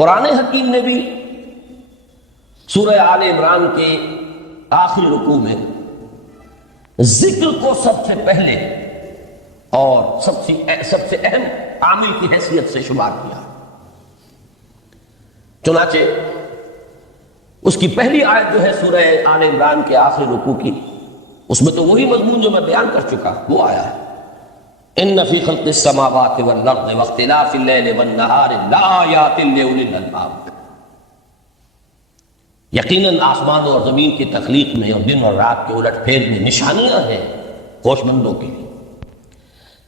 قرآن حکیم نے بھی سورہ آل عمران کے آخری رکوع میں ذکر کو سب سے پہلے اور سب سے اہم عامل کی حیثیت سے شمار کیا. چنانچہ اس کی پہلی آیت جو ہے سورہ آل عمران کے آخری رکوع کی، اس میں تو وہی مضمون جو میں بیان کر چکا وہ آیا ہے، ان فی خلق السماوات والارض واختلاف اللیل والنہار لآیات لأولی الالباب. یقیناً آسمانوں اور زمین کی تخلیق میں اور دن اور رات کے الٹ پھیر میں نشانیاں ہیں ہوش مندوں کے لیے.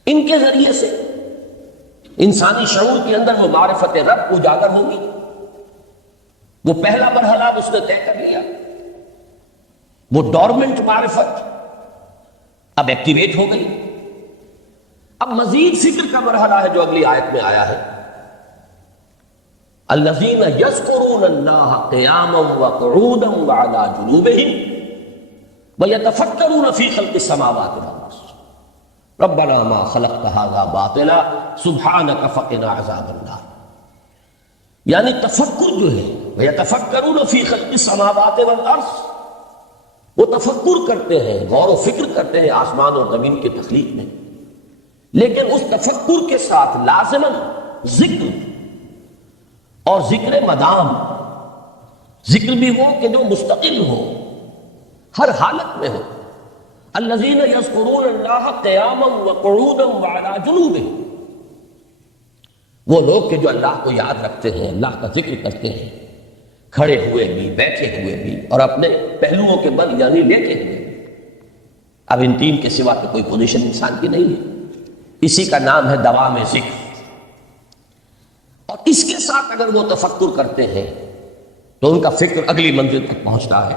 ان کے ذریعے سے انسانی شعور کے اندر وہ معرفت رب اجاگر ہوگی. وہ پہلا مرحلہ اس نے طے کر لیا، وہ ڈورمنٹ معرفت اب ایکٹیویٹ ہو گئی. اب مزید فکر کا مرحلہ ہے جو اگلی آیت میں آیا ہے، الذین یذکرون اللہ قیاما وقعودا وعلی جنوبہم ویتفکرون فی خلق السماوات والارض ربنا ما خلقت ھذا باطلا سبحانک فقنا عذاب النار. یعنی تفکر جو ہے ویتفکرون فی خلق السماوات والارض، وہ تفکر کرتے ہیں، غور و فکر کرتے ہیں آسمان اور زمین کی تخلیق میں، لیکن اس تفکر کے ساتھ لازماً ذکر اور ذکر مدام. ذکر بھی ہو کہ جو مستقل ہو، ہر حالت میں ہو. الذین یذکرون اللہ قیاما وقعودا وعلی جنوبہم، وہ لوگ کہ جو اللہ کو یاد رکھتے ہیں، اللہ کا ذکر کرتے ہیں، کھڑے ہوئے بھی، بیٹھے ہوئے بھی، اور اپنے پہلوؤں کے بل یعنی لیٹے ہوئے بھی. اب ان تین کے سوا تو کوئی پوزیشن انسان کی نہیں ہے. اسی کا نام ہے دوام ذکر. اور اس کے ساتھ اگر وہ تفکر کرتے ہیں تو ان کا فکر اگلی منزل تک پہنچتا ہے.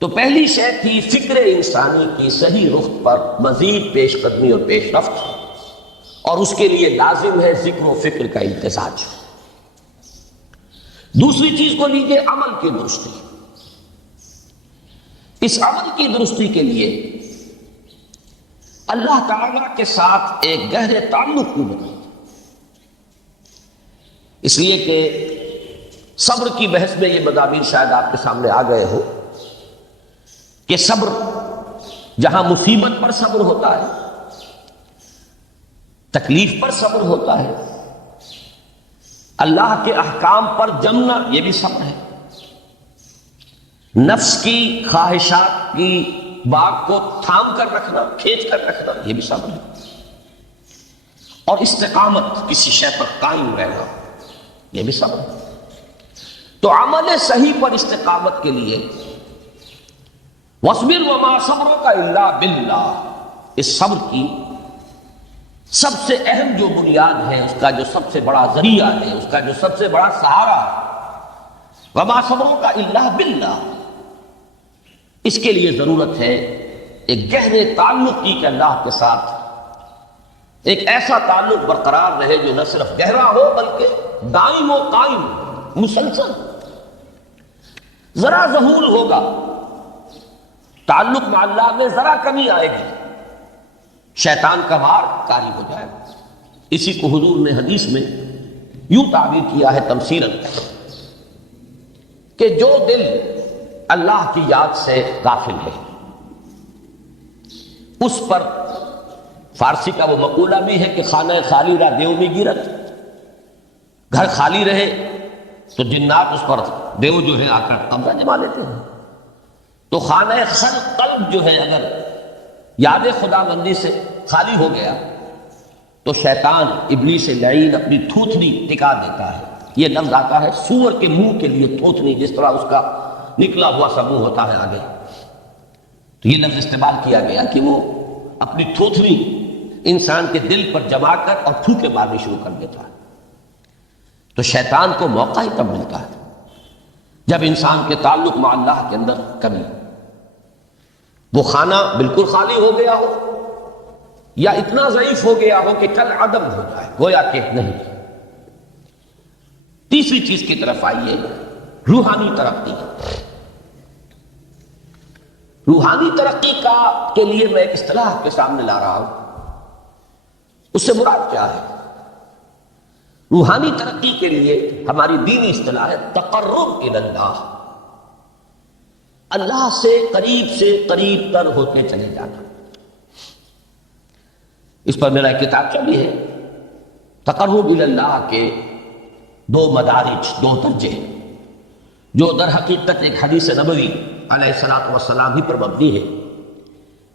تو پہلی شے تھی فکر انسانی کی صحیح رخ پر مزید پیش قدمی اور پیش رفت، اور اس کے لیے لازم ہے ذکر و فکر کا امتزاج. دوسری چیز کو لیجیے عمل کی درستی. اس عمل کی درستی کے لیے اللہ تعالیٰ کے ساتھ ایک گہرے تعلق کو بنائیں. اس لیے کہ صبر کی بحث میں یہ مضامین شاید آپ کے سامنے آ گئے ہو کہ صبر جہاں مصیبت پر صبر ہوتا ہے، تکلیف پر صبر ہوتا ہے، اللہ کے احکام پر جمنا یہ بھی صبر ہے، نفس کی خواہشات کی باغ کو تھام کر رکھنا، کھینچ کر رکھنا یہ بھی صبر ہے، اور استقامت کسی شے پر قائم رہنا یہ بھی صبر ہے. تو عمل صحیح پر استقامت کے لیے وَاصْبِرْ وَمَا صَبْرُكَ إِلَّا بِاللَّهِ، اس صبر کی سب سے اہم جو بنیاد ہے، اس کا جو سب سے بڑا ذریعہ ہے، اس کا جو سب سے بڑا سہارا ہے، وَمَا صَبْرُكَ إِلَّا بِاللَّهِ، اس کے لیے ضرورت ہے ایک گہرے تعلق کی کہ اللہ کے ساتھ ایک ایسا تعلق برقرار رہے جو نہ صرف گہرا ہو بلکہ دائم و قائم مسلسل. ذرا ظہور ہوگا تعلق مع اللہ میں، ذرا کمی آئے گی، شیطان کا وار کاری ہو جائے گا. اسی کو حضور نے حدیث میں یوں تعبیر کیا ہے تمثیلاً کہ جو دل اللہ کی یاد سے غافل ہے اس پر، فارسی کا وہ مقولہ بھی ہے کہ خانہ خالی را دیو میں گرت، گھر خالی رہے تو جنات اس پر دیو جو ہے آ کر قبضہ جما لیتے ہیں. تو خانہ قلب جو ہے اگر یاد خدا بندی سے خالی ہو گیا تو شیطان ابلیس لعین اپنی تھوتنی ٹکا دیتا ہے. یہ لفظ آتا ہے سور کے منہ کے لیے تھوتنی، جس طرح اس کا نکلا ہوا سا منہ ہوتا ہے آگے، تو یہ لفظ استعمال کیا گیا کہ وہ اپنی تھوتنی انسان کے دل پر جما کر اور پھوکے مارنی شروع کر دیتا ہے. تو شیطان کو موقع ہی تب ملتا ہے جب انسان کے تعلق مع اللہ کے اندر کمی، وہ خانہ بالکل خالی ہو گیا ہو یا اتنا ضعیف ہو گیا ہو کہ کل عدم ہو جائے، گویا کہ نہیں. تیسری چیز کی طرف آئیے، روحانی ترقی. روحانی ترقی کے لیے میں ایک اصطلاح کے سامنے لا رہا ہوں. اس سے مراد کیا ہے؟ روحانی ترقی کے لیے ہماری دینی اصطلاح ہے تقرب الی اللہ، اللہ سے قریب تر ہوتے چلے جانا۔ اس پر میرا ایک کتابچہ بھی ہے، تقرب الی اللہ کے 2 مدارج، 2 درجے، جو در حقیقت ایک حدیث نبوی علیہ الصلوۃ والسلام ہی پر مبنی ہے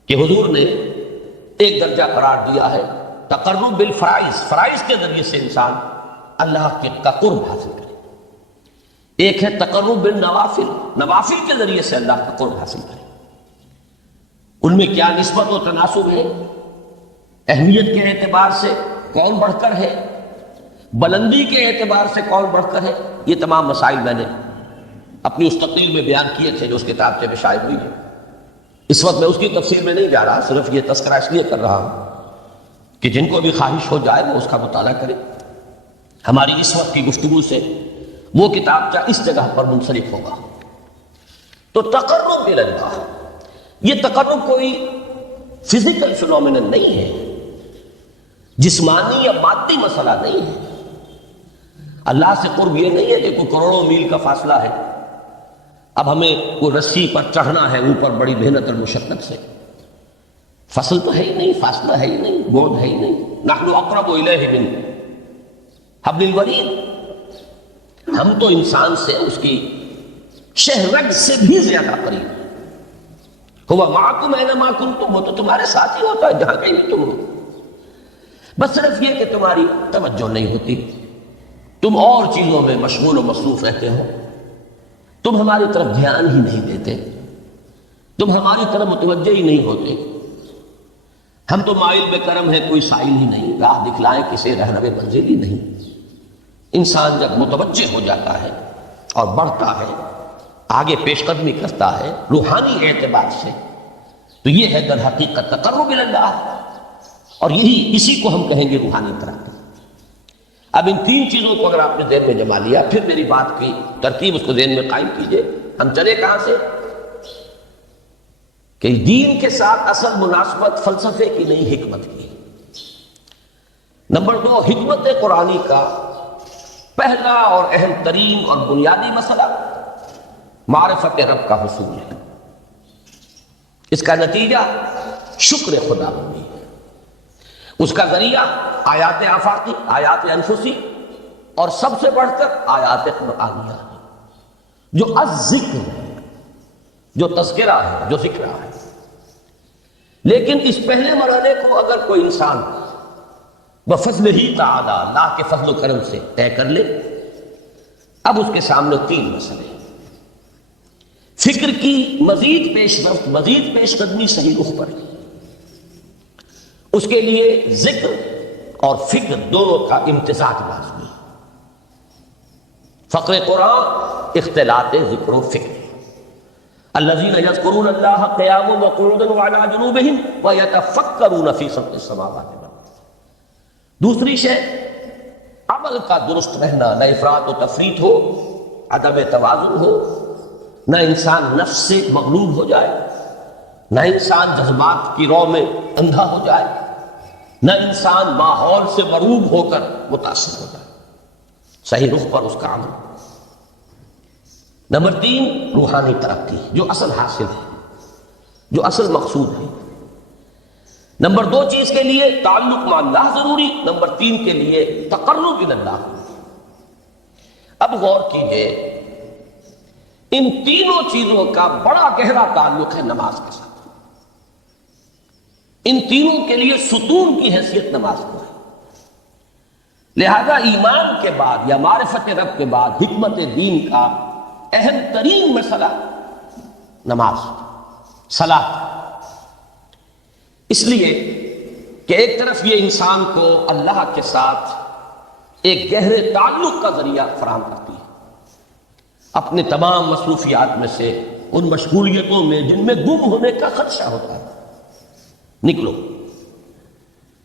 کہ حضور نے ایک درجہ قرار دیا ہے تقرب بالفرائض، فرائض کے ذریعے سے انسان اللہ کا قرب حاصل کرے۔ ایک ہے تقرب بالنوافل، نوافل کے ذریعے سے اللہ کا قرب حاصل کرے۔ ان میں کیا نسبت و تناسب ہے، اہمیت کے اعتبار سے کون بڑھ کر ہے، بلندی کے اعتبار سے کون بڑھ کر ہے، یہ تمام مسائل میں نے اپنی اس تقریر میں بیان کیے تھے جو اس کتاب سے شائع ہوئی ہے۔ اس وقت میں اس کی تفصیل میں نہیں جا رہا، صرف یہ تذکرہ اس لیے کر رہا ہوں کہ جن کو بھی خواہش ہو جائے وہ اس کا مطالعہ کرے۔ ہماری اس وقت کی گفتگو سے وہ کتابچہ اس جگہ پر منسلک ہوگا۔ تو تقرب الی اللہ، یہ تقرب کوئی فزیکل فینومینن نہیں ہے، جسمانی یا مادی مسئلہ نہیں ہے۔ اللہ سے قرب یہ نہیں ہے کہ کوئی کروڑوں میل کا فاصلہ ہے، اب ہمیں کوئی رسی پر چڑھنا ہے اوپر بڑی محنت اور مشقت سے۔ فصل تو ہے ہی نہیں، فاصلہ ہے ہی نہیں، گود ہے ہی نہیں۔ نحن اقرب الیہ من حبل الورید، ہم تو انسان سے اس کی شہرگ سے بھی زیادہ قریب۔ ہوا معکم اینما کنتم، وہ تو تمہارے ساتھ ہی ہوتا ہے جہاں کہیں بھی تم ہو، بس صرف یہ کہ تمہاری توجہ نہیں ہوتی، تم اور چیزوں میں مشغول و مصروف رہتے ہو، تم ہماری طرف دھیان ہی نہیں دیتے، تم ہماری طرف متوجہ ہی نہیں ہوتے۔ ہم تو مائل بے کرم ہے، کوئی سائل ہی نہیں، راہ دکھلائیں کسی رہنما منزل ہی نہیں۔ انسان جب متوجہ ہو جاتا ہے اور بڑھتا ہے، آگے پیش قدمی کرتا ہے روحانی اعتبار سے، تو یہ ہے در حقیقت تقرب الی اللہ، اور اسی کو ہم کہیں گے روحانی ترقی۔ اب ان 3 چیزوں کو اگر آپ نے ذہن میں جما لیا، پھر میری بات کی ترتیب اس کو ذہن میں قائم کیجئے۔ ہم چلے کہاں سے کہ دین کے ساتھ اصل مناسبت فلسفے کی نہیں، حکمت کی۔ نمبر 2، حکمت قرآنی کا پہلا اور اہم ترین اور بنیادی مسئلہ معرفت رب کا حصول ہے، اس کا نتیجہ شکر خدا بندی ہے، اس کا ذریعہ آیات آفاقی، آیات انفسی، اور سب سے بڑھ کر آیات قرآنیہ ہے جو الذکر ہے، جو تذکرہ ہے، جو ذکر ہے۔ لیکن اس پہلے مرحلے کو اگر کوئی انسان بفضل ہی تعالی، اللہ کے فضل و کرم سے طے کر لے، اب اس کے سامنے 3 مسئلے ہیں۔ فکر کی مزید پیش رفت، مزید پیش قدمی صحیح رخ پر ہے، اس کے لیے ذکر اور فکر دونوں کا امتزاج لازمی ہے۔ فقر قرآن اختلاط ذکر و فکر۔ الذین یذکرون اللہ قیاما وقعودا وعلی جنوبہم ویتفکرون فی خلق السماوات والارض۔ دوسری شے عمل کا درست رہنا، نہ افراط و تفریط ہو، عدم توازن ہو، نہ انسان نفس سے مغلوب ہو جائے، نہ انسان جذبات کی رو میں اندھا ہو جائے، نہ انسان ماحول سے مروب ہو کر متاثر ہو جائے، صحیح رخ پر اس کا عمل۔ نمبر 3، روحانی ترقی، جو اصل حاصل ہے، جو اصل مقصود ہے۔ نمبر 2 چیز کے لیے تعلق مع اللہ ضروری، نمبر 3 کے لیے تقرب الی اللہ۔ اب غور کیجئے، ان تینوں چیزوں کا بڑا گہرا تعلق ہے نماز کے ساتھ۔ ان تینوں کے لیے ستون کی حیثیت نماز کو ہے، لہذا ایمان کے بعد یا معرفت رب کے بعد حکمت دین کا اہم ترین مسئلہ نماز، صلاۃ۔ اس لیے کہ ایک طرف یہ انسان کو اللہ کے ساتھ ایک گہرے تعلق کا ذریعہ فراہم کرتی ہے، اپنے تمام مصروفیات میں سے، ان مشغولیتوں میں جن میں گم ہونے کا خدشہ ہوتا ہے، نکلو۔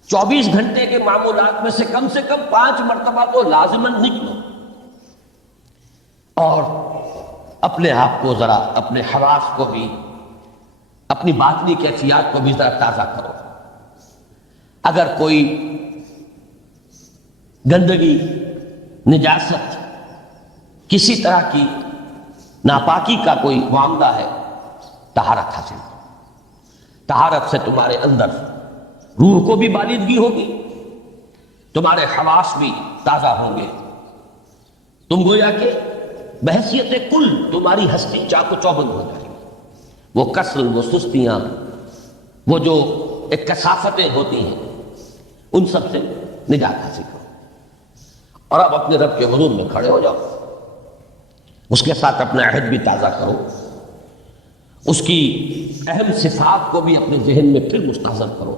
24 گھنٹے کے معمولات میں سے کم 5 مرتبہ تو لازماً نکلو، اور اپنے آپ کو ذرا، اپنے حواس کو بھی، اپنی باطنی کیفیات کو بھی ذرا تازہ کرو۔ اگر کوئی گندگی نجاست، کسی طرح کی ناپاکی کا کوئی معاملہ ہے، طہارت حاصل کرو۔ طہارت سے تمہارے اندر روح کو بھی بالغگی ہوگی، تمہارے حواس بھی تازہ ہوں گے، تم گویا کہ بحیثیت کل تمہاری ہستی چاق و چوبند ہو جائے گی۔ وہ کسل، وہ سستیاں، وہ جو ایک کثافتیں ہوتی ہیں، ان سب سے نجات حاصل کرو۔ اور اب اپنے رب کے حضور میں کھڑے ہو جاؤ، اس کے ساتھ اپنا عہد بھی تازہ کرو، اس کی اہم صفات کو بھی اپنے ذہن میں پھر مستحضر کرو۔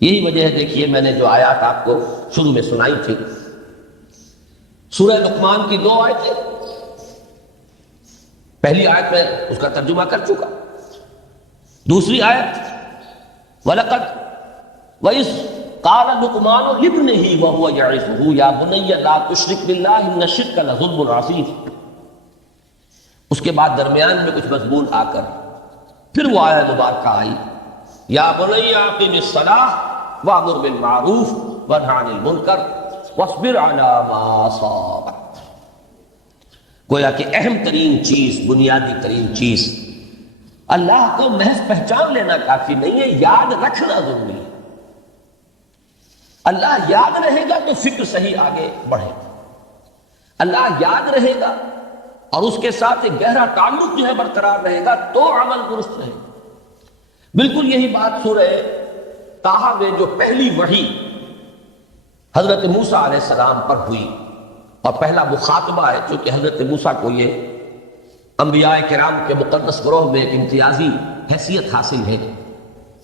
یہی وجہ ہے، دیکھیے میں نے جو آیات آپ کو شروع میں سنائی تھی، سورہ لقمان کی 2 آیتیں، پہلی آیت میں اس کا ترجمہ کر چکا، دوسری آیت وَلَقَدْ وَإِذْ قَالَ لُقْمَانُ لِابْنِهِ وَهُوَ يَعِظُهُ يَا بُنَيَّ لَا تُشْرِكْ بِاللَّهِ إِنَّ الشِّرْكَ لَظُلْمٌ عَظِيمٌ۔ اس کے بعد درمیان میں کچھ مضمون آ کر پھر وہ آیت مبارکہ آئی، یا بنی اقم الصلاۃ وامر بالمعروف وانہ عن المنکر واصبر علی ما اصابک۔ گویا کہ اہم ترین چیز، بنیادی ترین چیز، اللہ کو محض پہچان لینا کافی نہیں ہے، یاد رکھنا ضروری ہے۔ اللہ یاد رہے گا تو فکر صحیح آگے بڑھے گا، اللہ یاد رہے گا اور اس کے ساتھ ایک گہرا تعلق جو ہے برقرار رہے گا تو عمل درست رہے گا۔ بالکل یہی بات سورہ طٰہٰ میں جو پہلی وحی حضرت موسیٰ علیہ السلام پر ہوئی، اور پہلا مخاطبہ ہے، چونکہ حضرت موسیٰ کو یہ انبیاء کرام کے مقدس گروہ میں ایک امتیازی حیثیت حاصل ہے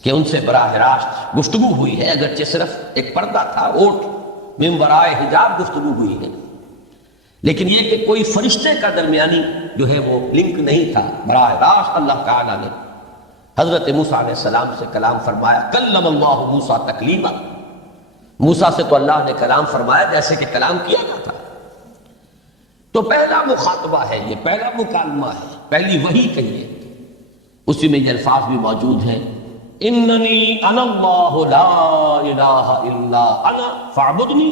کہ ان سے براہ راست گفتگو ہوئی ہے، اگرچہ صرف ایک پردہ تھا، اوٹ من ورائے حجاب گفتگو ہوئی ہے، لیکن یہ کہ کوئی فرشتے کا درمیانی جو ہے وہ لنک نہیں تھا، براہ راست اللہ تعالیٰ نے حضرت موسیٰ علیہ السلام سے کلام فرمایا۔ کلم اللہ موسیٰ تکلیما، موسیٰ سے تو اللہ نے کلام فرمایا جیسے کہ کلام کیا گیا تھا۔ تو پہلا مخاطبہ ہے، یہ پہلا مکالمہ ہے، پہلی وحی کہیے، اسی میں یہ الفاظ بھی موجود ہیں، اننی انا اللہ لا الہ الا انا فاعبدنی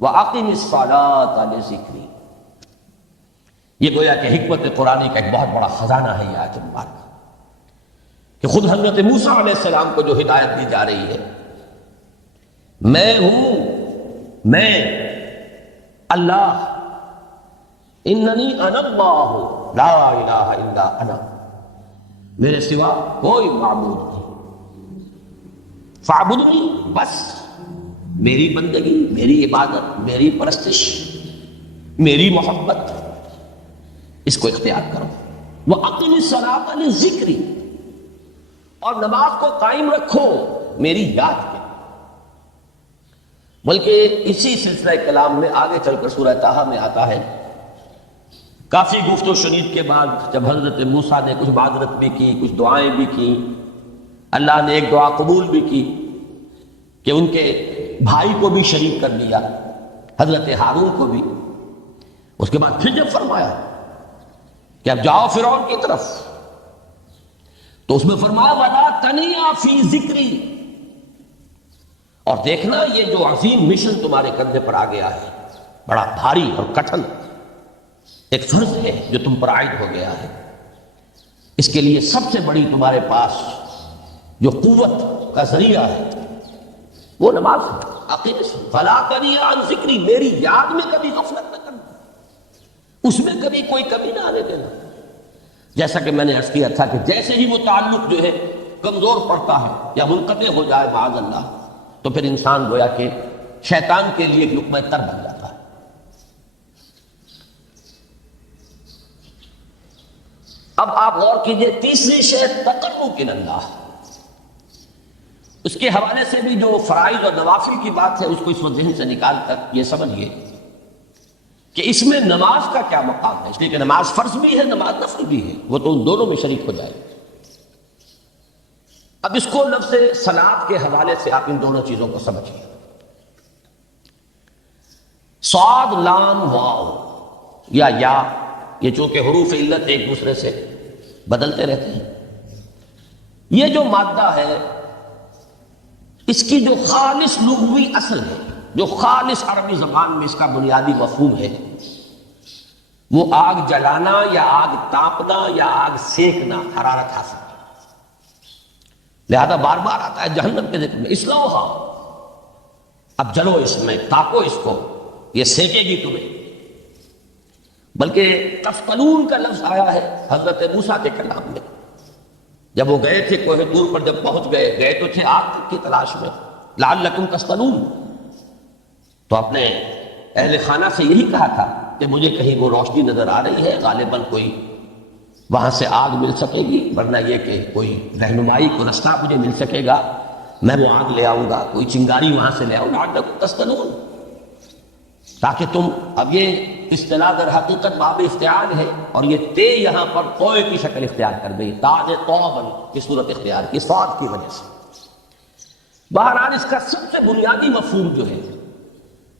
واقم الصلاۃ لذکری۔ یہ گویا کہ حکمت قرآنی کا ایک بہت بڑا خزانہ ہے یہ آیت مبارکہ، کہ خود حضرت موسیٰ علیہ السلام کو جو ہدایت دی جا رہی ہے، میں ہوں، میں اللہ، اننی انا اللہ لا الہ الا انا، میرے سوا کوئی معبود نہیں، فاعبدنی، بس میری بندگی، میری عبادت، میری پرستش، میری محبت، اس کو اختیار کرو۔ وَأَقِمِ الصَّلَاةَ لِذِكْرِي، اور نماز کو قائم رکھو میری یاد میں۔ بلکہ اسی سلسلہ کلام میں آگے چل کر سورہ طٰہٰ میں آتا ہے، کافی گفت و شنید کے بعد جب حضرت موسیٰ نے کچھ معذرت بھی کی، کچھ دعائیں بھی کی، اللہ نے ایک دعا قبول بھی کی کہ ان کے بھائی کو بھی شریک کر دیا، حضرت ہارون کو بھی۔ اس کے بعد پھر جب فرمایا کہ اب جاؤ فرعون کی طرف، تو اس میں فرمایا وَلَا تَنِيَا فِي ذِكْرِي، اور دیکھنا یہ جو عظیم مشن تمہارے کندھے پر آ گیا ہے، بڑا بھاری اور کٹھن ایک فرض ہے جو تم پر عائد ہو گیا ہے، اس کے لیے سب سے بڑی تمہارے پاس جو قوت کا ذریعہ ہے وہ نماز ہے۔ عقیم فَلَا تَنِيَا عَنْ ذِكْرِي، میری یاد میں کبھی غفلت نہ کرنا، اس میں کبھی کوئی کمی نہ آنے دینا۔ جیسا کہ میں نے عرض کیا تھا کہ جیسے ہی وہ تعلق جو ہے کمزور پڑتا ہے یا منقطع ہو جائے معاذ اللہ، تو پھر انسان گویا کہ شیطان کے لیے ایک لقمہ تر بن جاتا ہے۔ اب آپ غور کیجئے، تیسری شے تقرب الی اللہ، اس کے حوالے سے بھی جو فرائض اور نوافل کی بات ہے اس کو اس وقت ذہن سے نکال کر یہ سمجھیے کہ اس میں نماز کا کیا مقام ہے، اس لیے کہ نماز فرض بھی ہے، نماز نفل بھی ہے، وہ تو ان دونوں میں شریک ہو جائے۔ اب اس کو لفظ صلاۃ کے حوالے سے آپ ان دونوں چیزوں کو سمجھیے۔ صاد لام واو یا یہ چونکہ حروف علت ایک دوسرے سے بدلتے رہتے ہیں، یہ جو مادہ ہے اس کی جو خالص لغوی اصل ہے جو خالص عربی زبان میں اس کا بنیادی مفہوم ہے وہ آگ جلانا یا آگ تاپنا یا آگ سینکنا، حرارت حاصل کرنا۔ لہذا بار بار آتا ہے جہنم کے ذکر میں، اسلوہا، اب جلو اس میں، تاپو اس کو، یہ سینکے گی تمہیں۔ بلکہ تفتنون کا لفظ آیا ہے حضرت موسیٰ کے کلام میں، جب وہ گئے تھے کوہ طور پر، جب پہنچ گئے تو تھے آگ کی تلاش میں، لعلکم تفتنون، تو اپنے اہل خانہ سے یہی کہا تھا کہ مجھے کہیں وہ روشنی نظر آ رہی ہے، غالباً کوئی وہاں سے آگ مل سکے گی، ورنہ یہ کہ کوئی رہنمائی کو رستہ مجھے مل سکے گا، میں وہ آگ لے آؤں گا، کوئی چنگاری وہاں سے لے آؤں گا، لعلکم تفتنون، تاکہ تم، اب یہ اصطلاح در حقیقت باب افتعال ہے، اور یہ تے یہاں پر کوئے کی شکل اختیار کر گئی، تاج طوبن کی صورت اختیار کی، صاد کی وجہ سے۔ بہرحال اس کا سب سے بنیادی مفہوم جو ہے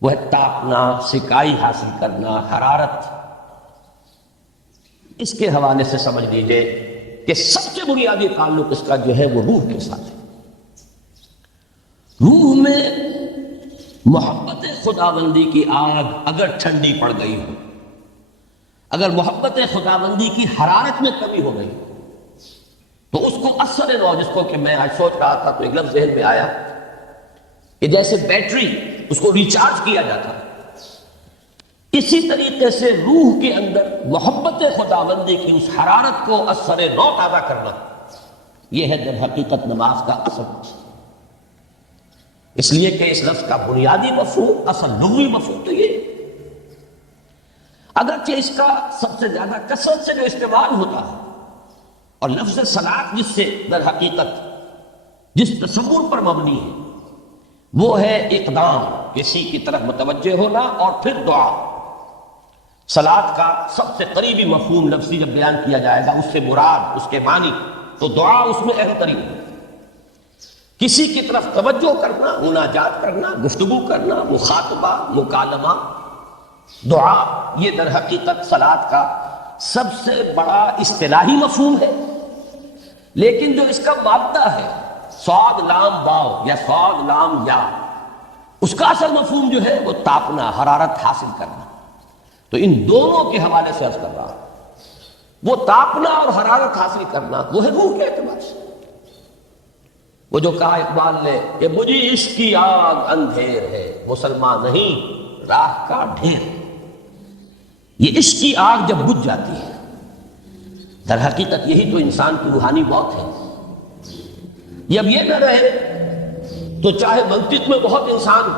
وہ ہے تاپنا، سکائی حاصل کرنا، حرارت۔ اس کے حوالے سے سمجھ لیجئے کہ سب سے بنیادی تعلق اس کا جو ہے وہ روح کے ساتھ ہے۔ روح میں محبت خداوندی کی آگ اگر ٹھنڈی پڑ گئی ہو، اگر محبت خداوندی کی حرارت میں کمی ہو گئی تو اس کو اثر نو، جس کو کہ میں آج سوچ رہا تھا تو ایک لفظ ذہن میں آیا کہ جیسے بیٹری اس کو ریچارج کیا جاتا ہے، اسی طریقے سے روح کے اندر محبت خداوندی کی اس حرارت کو اثر نو تازہ کرنا، یہ ہے در حقیقت نماز کا اصل۔ اس لیے کہ اس لفظ کا بنیادی مفہوم، اصل لغوی مفہوم تو یہ، اگرچہ اس کا سب سے زیادہ کثرت سے جو استعمال ہوتا ہے، اور لفظ صلاۃ جس سے در حقیقت جس تصور پر مبنی ہے وہ ہے اقدام، کسی کی طرف متوجہ ہونا اور پھر دعا۔ صلاۃ کا سب سے قریبی مفہوم لفظی جب بیان کیا جائے گا، اس سے مراد، اس کے معنی، تو دعا اس میں اہم ترین ہے۔ کسی کی طرف توجہ کرنا، مناجات کرنا، گفتگو کرنا، مخاطبہ، مکالمہ، دعا، یہ در حقیقت صلاۃ کا سب سے بڑا اصطلاحی مفہوم ہے۔ لیکن جو اس کا مادہ ہے، صاد لام واو یا صاد لام یا، اس کا اصل مفہوم جو ہے وہ تاپنا، حرارت حاصل کرنا۔ تو ان دونوں کے حوالے سے عرض کر رہا ہوں، وہ تاپنا اور حرارت حاصل کرنا وہ ہے روح کے اعتبار سے۔ وہ جو کہا اقبال نے کہ مجھے عشق کی آگ اندھیر ہے، مسلمان نہیں راہ کا ڈھیر۔ یہ عشق کی آگ جب بجھ جاتی ہے، در حقیقت یہی تو انسان کی روحانی موت ہے۔ جب یہ نہ رہے تو چاہے منطق میں بہت انسان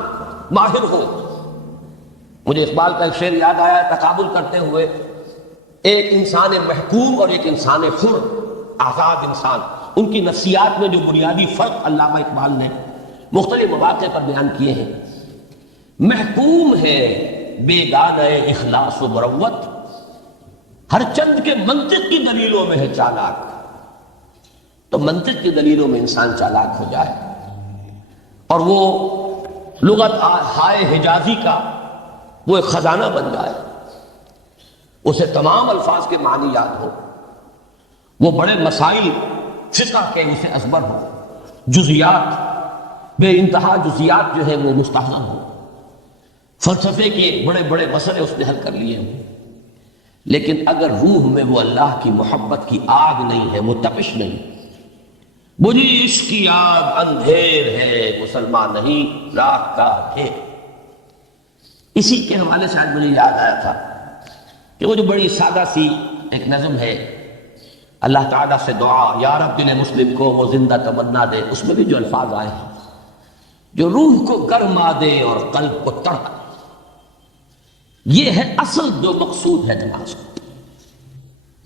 ماہر ہو، مجھے اقبال کا ایک شعر یاد آیا تقابل کرتے ہوئے، ایک انسان محکوم اور ایک انسان حر، آزاد انسان، ان کی نفسیات میں جو بنیادی فرق علامہ اقبال نے مختلف مواقع پر بیان کیے ہیں۔ محکوم ہے بیگانہ اخلاص و مروت، ہر چند کے منطق کی دلیلوں میں ہے چالاک۔ تو منطق کی دلیلوں میں انسان چالاک ہو جائے اور وہ لغت ہائے حجازی کا وہ ایک خزانہ بن جائے، اسے تمام الفاظ کے معنی یاد ہو، وہ بڑے مسائل فقہ کے اسے ازبر ہو، جزیات، بے انتہا جزیات جو ہے وہ مستحضر ہو، فلسفے کے بڑے بڑے مسئلے اس نے حل کر لیے ہوں، لیکن اگر روح میں وہ اللہ کی محبت کی آگ نہیں ہے، وہ تپش نہیں، مجھے عشق کی آگ اندھیر ہے، مسلمان نہیں راہ کا ڈھیر۔ اسی کے حوالے سے آج مجھے یاد آیا تھا کہ وہ جو بڑی سادہ سی ایک نظم ہے، اللہ تعالیٰ سے دعا، یا رب دل مسلم کو وہ زندہ تمنا دے، اس میں بھی جو الفاظ آئے ہیں جو روح کو گرما دے اور قلب کو تڑپا دے، یہ ہے اصل جو مقصود ہے نماز کو۔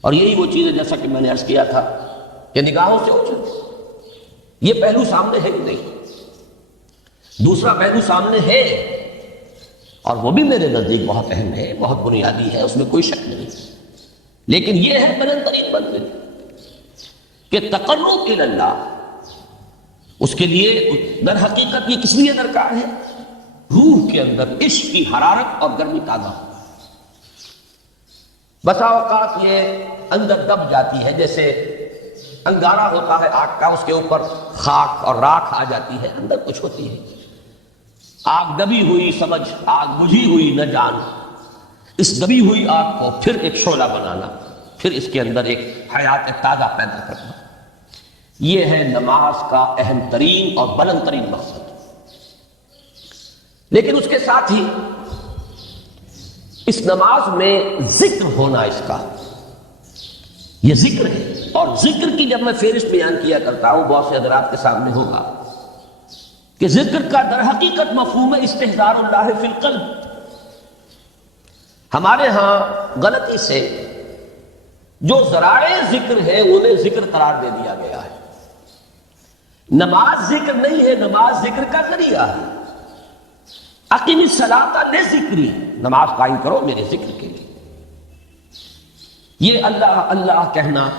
اور یہی وہ چیز ہے جیسا کہ میں نے عرض کیا تھا کہ نگاہوں سے اوجھل، یہ پہلو سامنے ہے کہ نہیں؟ دوسرا پہلو سامنے ہے، اور وہ بھی میرے نزدیک بہت اہم ہے، بہت بنیادی ہے، اس میں کوئی شک نہیں، لیکن یہ ہے بلند ترین منزل کہ تقرب الی اللہ، اس کے لیے در حقیقت یہ کس لیے درکار ہے؟ روح کے اندر عشق کی حرارت اور گرمی تازہ ہو۔ بسا اوقات یہ اندر دب جاتی ہے، جیسے انگارہ ہوتا ہے آگ کا، اس کے اوپر خاک اور راکھ آ جاتی ہے، اندر کچھ ہوتی ہے، آگ دبی ہوئی سمجھ، آگ بجھی ہوئی نہ جان، اس دبی ہوئی آگ کو پھر ایک شعلہ بنانا، پھر اس کے اندر ایک حیات تازہ پیدا کرنا، یہ ہے نماز کا اہم ترین اور بلند ترین مقصد۔ لیکن اس کے ساتھ ہی اس نماز میں ذکر ہونا، اس کا یہ ذکر ہے، اور ذکر کی جب میں فہرست بیان کیا کرتا ہوں بہت سے حضرات کے سامنے ہوگا کہ ذکر کا در حقیقت مفہوم ہے استحضار اللہ فی القلب۔ ہمارے ہاں غلطی سے جو ذرائع ذکر ہے انہیں ذکر قرار دے دیا گیا ہے۔ نماز ذکر نہیں ہے، نماز ذکر کا ذریعہ ہے۔ اقیم الصلاۃ لذکری، نماز قائم کرو میرے ذکر کے لیے۔ یہ اللہ اللہ کہنا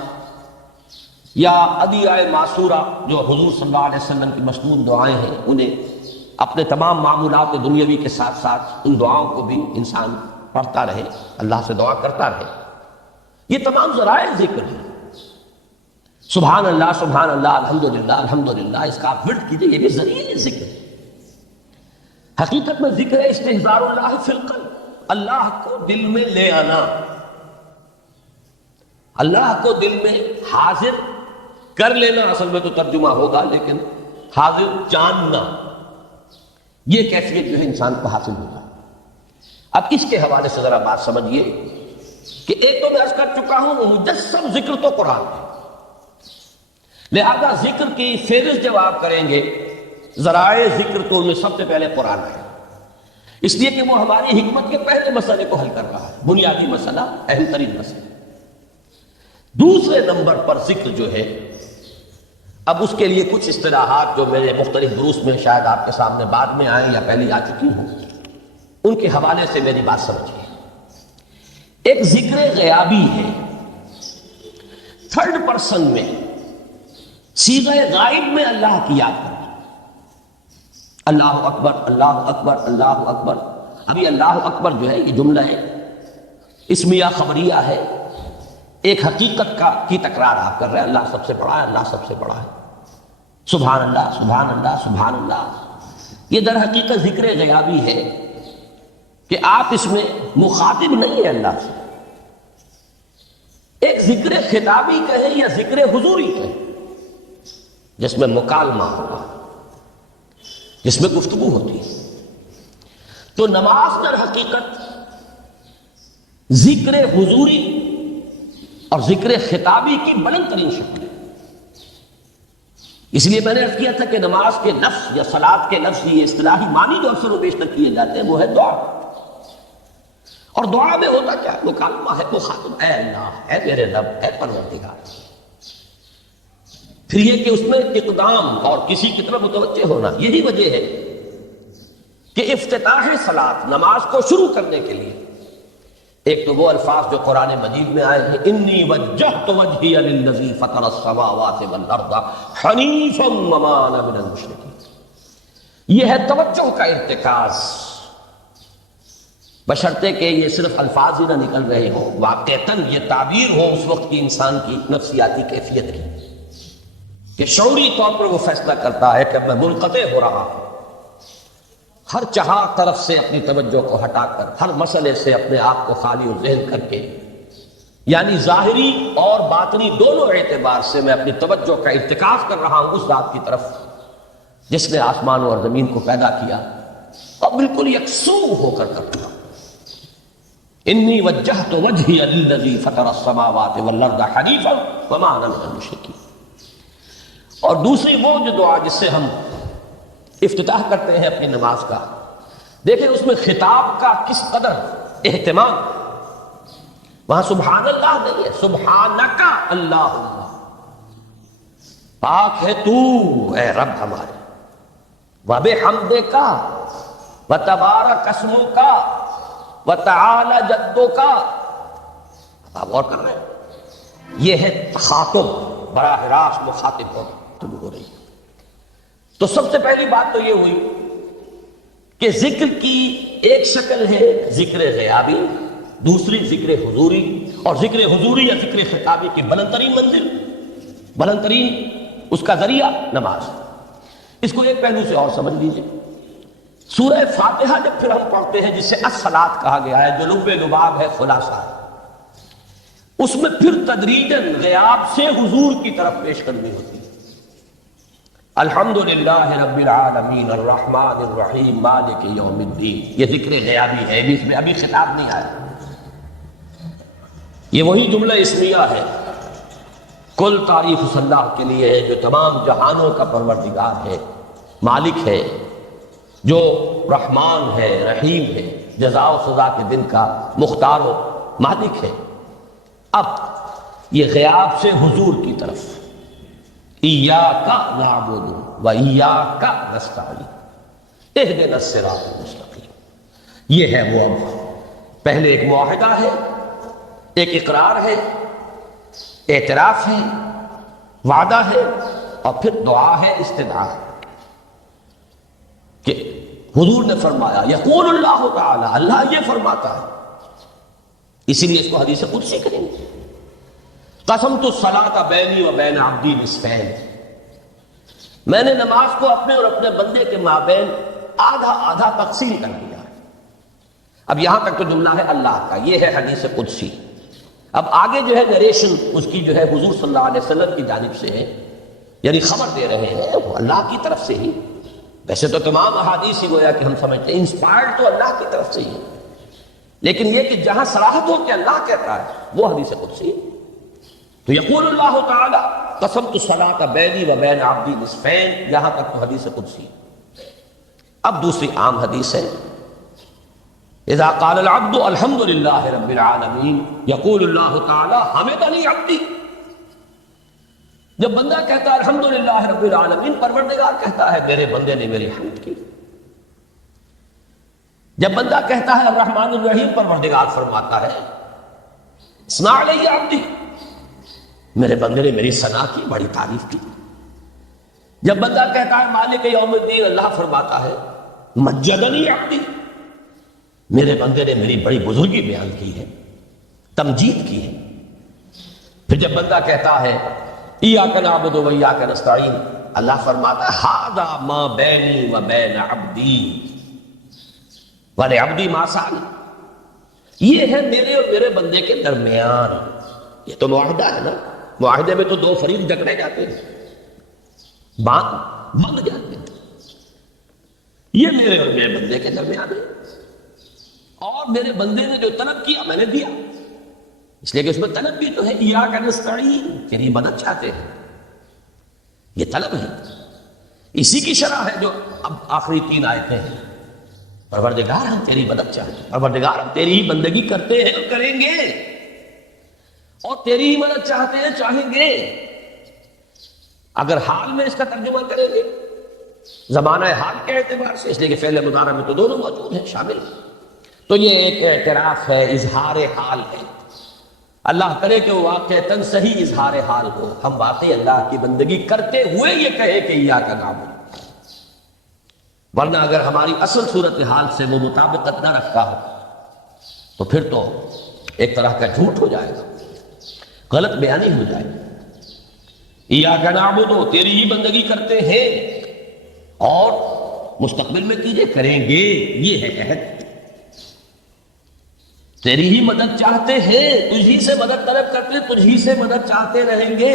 یا ادعیہ معصورہ جو حضور صلی اللہ علیہ وسلم کی مصنون دعائیں ہیں، انہیں اپنے تمام معمولات دنیاوی کے ساتھ ساتھ ان دعاؤں کو بھی انسان پڑھتا رہے، اللہ سے دعا کرتا رہے، یہ تمام ذرائع ذکر ہیں۔ سبحان اللہ الحمدللہ الحمدللہ، اس کا آپ ورد کیجئے، یہ بھی ذریعہ ذکر ہے۔ حقیقت میں ذکر ہے استحضار اللہ فی القلب، اللہ کو دل میں لے آنا، اللہ کو دل میں حاضر کر لینا، اصل میں تو ترجمہ ہوگا لیکن حاضر جاننا، یہ کیفیت جو ہے انسان کو حاصل ہوگا۔ اب اس کے حوالے سے ذرا بات سمجھیے کہ ایک تو میں عرض کر چکا ہوں وہ مجسم ذکر تو قرآن ہے، لہذا ذکر کی فہرست جب آپ کریں گے ذرائع ذکر تو ان میں سب سے پہلے قرآن ہے، اس لیے کہ وہ ہماری حکمت کے پہلے مسئلے کو حل کر رہا ہے، بنیادی مسئلہ، اہم ترین مسئلہ۔ دوسرے نمبر پر ذکر جو ہے، اب اس کے لیے کچھ اصطلاحات جو میرے مختلف دروس میں شاید آپ کے سامنے بعد میں آئیں یا پہلے آ چکی ہوں، ان کے حوالے سے میری بات سمجھیے۔ ایک ذکر غیابی ہے، تھرڈ پرسن میں، صیغہ غائب میں اللہ کی یاد کرنا، اللہ اکبر اللہ اکبر اللہ اکبر۔ ابھی اللہ اکبر جو ہے یہ جملہ ہے، اسمیہ خبریہ ہے، ایک حقیقت کی تکرار آپ کر رہے ہیں، اللہ سب سے بڑا ہے، اللہ سب سے بڑا ہے، سبحان اللہ سبحان اللہ سبحان اللہ۔ یہ در حقیقت ذکر غیابی ہے کہ آپ اس میں مخاطب نہیں ہیں اللہ سے، ایک ذکر خطابی کہیں یا ذکر حضوری کہیں، جس میں مکالمہ ہوگا، جس میں گفتگو ہوتی ہے۔ تو نماز در حقیقت ذکر حضوری اور ذکر خطابی کی بلند ترین شکل ہے۔ اس لیے میں نے عرض کیا تھا کہ نماز کے لفظ یا صلاۃ کے لفظ، یہ اصطلاحی معنی جو اکثر و بیشتر کیے جاتے ہیں وہ ہے دعا، اور دعا میں ہوتا کیا ہے؟ مکالمہ ہے، مخاطب، اے اللہ، اے میرے رب، اے پروردگار۔ پھر یہ کہ اس میں اقدام اور کسی کی طرف متوجہ ہونا، یہی وجہ ہے کہ افتتاح صلاۃ، نماز کو شروع کرنے کے لیے ایک تو وہ الفاظ جو قرآن مجید میں آئے ہیں، انی وجہت وجہی للذی فطر السماوات والارض حنیفا وما انا من المشرکین، یہ ہے توجہ کا ارتکاز، بشرطے کہ یہ صرف الفاظ ہی نہ نکل رہے ہوں، واقعتاً یہ تعبیر ہو اس وقت کی انسان کی نفسیاتی کیفیت کی، کہ شعوری طور پر وہ فیصلہ کرتا ہے کہ میں منقطع ہو رہا ہوں، ہر چہا طرف سے اپنی توجہ کو ہٹا کر، ہر مسئلے سے اپنے آپ کو خالی و ذہن کر کے، یعنی ظاہری اور باطنی دونوں اعتبار سے میں اپنی توجہ کا ارتکاز کر رہا ہوں اس ذات کی طرف جس نے آسمان اور زمین کو پیدا کیا، اور بالکل یکسو ہو کر کرتا ہوں۔ انی وجہت وجہی للذی فطر السماوات والارض حنیفا وما انا من المشرکین۔ اور دوسری وہ جو دعا جس سے ہم افتتاح کرتے ہیں اپنی نماز کا، دیکھیں اس میں خطاب کا کس قدر اہتمام، وہاں سبحان اللہ نہیں ہے، سبحانک اللہم، پاک ہے تو اے رب ہمارے، وبحمدک وتبارک اسمک وتعالی جدک۔ آپ غور کر رہے ہیں، یہ ہے تخاطب، براہ راست مخاطب ہو رہی ہے۔ تو سب سے پہلی بات تو یہ ہوئی کہ ذکر کی ایک شکل ہے ذکر غیابی، دوسری ذکر حضوری، اور ذکر حضوری یا ذکر خطابی کی بلند ترین منزل، بلند ترین اس کا ذریعہ نماز۔ اس کو ایک پہلو سے اور سمجھ لیجیے، سورہ فاتحہ جب پھر ہم پڑھتے ہیں جسے الصلاۃ کہا گیا ہے، جو لب لباب ہے، خلاصہ ہے، اس میں پھر تدریجاً غیاب سے حضور کی طرف پیش قدمی ہوتی ہے۔ الحمدللہ رب العالمین الرحمن الرحیم مالک یوم الدین، یہ ذکر غیابی ہے، اس میں ابھی خطاب نہیں آیا۔ یہ وہی جملہ اسمیہ ہے، کل تعریف اس اللہ کے لیے ہے جو تمام جہانوں کا پروردگار ہے، مالک ہے، جو رحمان ہے، رحیم ہے، جزا و سزا کے دن کا مختار و مالک ہے۔ اب یہ غیاب سے حضور کی طرف، ایاک نعبد و ایاک نستعین اہدنا الصراط المستقیم، یہ ہے وہ۔ اب پہلے ایک معاہدہ ہے، ایک اقرار ہے، اعتراف ہے، وعدہ ہے، اور پھر دعا ہے، استدعا ہے کہ حضور نے فرمایا، یقول اللہ تعالی، اللہ یہ فرماتا ہے، اسی لیے اس کو حدیث قدسی کریں گے، قسمت الصلاۃ بینی و بین عبدی نصفین، میں نے نماز کو اپنے اور اپنے بندے کے مابین آدھا آدھا تقسیم کر دیا۔ اب یہاں تک تو جملہ ہے اللہ کا، یہ ہے حدیث قدسی۔ اب آگے جو ہے نریشن اس کی جو ہے حضور صلی اللہ علیہ وسلم کی جانب سے ہے، یعنی خبر دے رہے ہیں وہ اللہ کی طرف سے ہی۔ ویسے تو تمام احادیث ہی گویا کہ ہم سمجھتے ہیں انسپائرڈ تو اللہ کی طرف سے ہی ہے، لیکن یہ کہ جہاں صراحت ہو کہ اللہ کہتا ہے وہ حدیث قدسی ہے۔ تو یقول اللہ تعالی قسمت الصلاۃ بینی و بین عبدی نصفین، یہاں تک تو حدیث قدسی۔ اب دوسری عام حدیث ہے، اذا قال العبد الحمد للہ رب العالمین یقول اللہ تعالی حمدنی عبدی، جب بندہ کہتا ہے الحمد للہ رب العالمین، پروردگار کہتا ہے میرے بندے نے میری حمد کی۔ جب بندہ کہتا ہے الرحمن الرحیم، پروردگار فرماتا ہے ثنا علیہ عبدی، میرے بندے نے میری ثنا کی، بڑی تعریف کی۔ جب بندہ کہتا ہے مالک یوم الدین، اللہ فرماتا ہے مجدنی عبدی، میرے بندے نے میری بڑی بزرگی بیان کی ہے، تمجید کی ہے۔ پھر جب بندہ کہتا ہے ایاک نعبد و ایاک نستعین، اللہ فرماتا ہے ھذا ما بینی و بین عبدی ولعبدی ما سأل، یہ ہے میرے اور میرے بندے کے درمیان۔ یہ تو معاہدہ ہے نا، معاہدے میں تو دو فریق جکڑے جاتے ہیں، بات بن جاتے ہیں، یہ میرے اور میرے بندے کے درمیان ہے، اور میرے بندے نے جو طلب کیا میں نے دیا، اس لیے کہ اس میں طلب بھی تو ہے، ایاک نستعین، تیری مدد چاہتے ہیں، یہ طلب ہے، اسی کی شرح ہے جو اب آخری تین آیتیں ہیں۔ پروردگار ہم تیری مدد چاہتے ہیں، پروردگار ہم تیری ہی بندگی کرتے ہیں اور کریں گے، اور تیری ہی مدد چاہتے ہیں، چاہیں گے۔ اگر حال میں اس کا ترجمہ کریں گے زمانہ حال کے اعتبار سے، اس لیے کہ فعل مضارع میں تو دونوں موجود ہیں، شامل ہیں، تو یہ ایک اعتراف ہے، اظہار حال ہے۔ اللہ کرے کہ وہ واقعتاً صحیح اظہار حال ہو، ہم واقعی اللہ کی بندگی کرتے ہوئے یہ کہے کہ ایاک نعبد، ورنہ اگر ہماری اصل صورتحال سے وہ مطابقت نہ رکھتا ہو تو پھر تو ایک طرح کا جھوٹ ہو جائے گا، غلط بیانی ہو جائے گی۔ ایاک نعبد، تیری ہی بندگی کرتے ہیں، اور مستقبل میں کیجئے، کریں گے، یہ ہے عہد، تیری ہی مدد چاہتے ہیں، تجھی سے مدد طلب کرتے، تجھی سے مدد چاہتے رہیں گے۔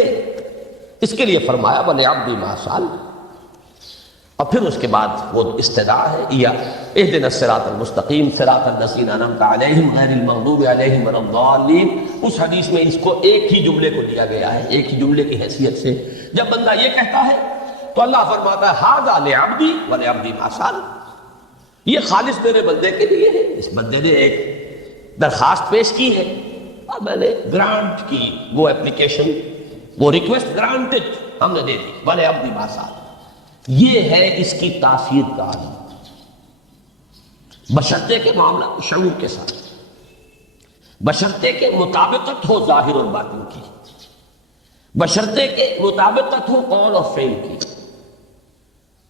اس کے لیے فرمایا وَلِعَبْدِ مَا سَأَلَ، اور پھر اس کے بعد وہ استدعا ہے، اهدنا الصراط المستقیم صراط الذین انعمت علیہم غیر المغضوب علیہم ولا الضالین۔ اس حدیث میں اس کو ایک ہی جملے کو لیا گیا ہے، ایک ہی جملے کی حیثیت سے۔ جب بندہ یہ کہتا ہے تو اللہ فرماتا ہے ھذا لعبدی ولعبدی ما سأل، یہ خالص میرے بندے کے لیے ہے، اس بندے نے ایک درخواست پیش کی ہے اور میں نے گرانٹ کی، وہ اپلیکیشن، وہ ریکویسٹ گرانٹڈ، ہم نے دے دی، ولعبدی ما سأل۔ یہ ہے اس کی تاثیر کا عالم، بشرطے کے معاملہ شعور کے ساتھ، بشرطے کے مطابقت ہو ظاہر اور باطن کی، بشرطے کے مطابقت ہو قول اور فعل کی،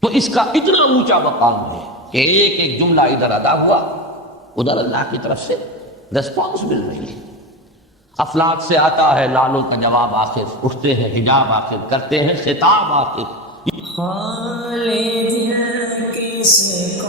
تو اس کا اتنا اونچا مقام ہے کہ ایک ایک جملہ ادھر ادا ہوا، ادھر اللہ کی طرف سے ریسپانس مل رہی ہے۔ افلاک سے آتا ہے لالوں کا جواب آخر، اٹھتے ہیں حجاب آخر، کرتے ہیں خطاب آخر۔ خالد ہے کس کو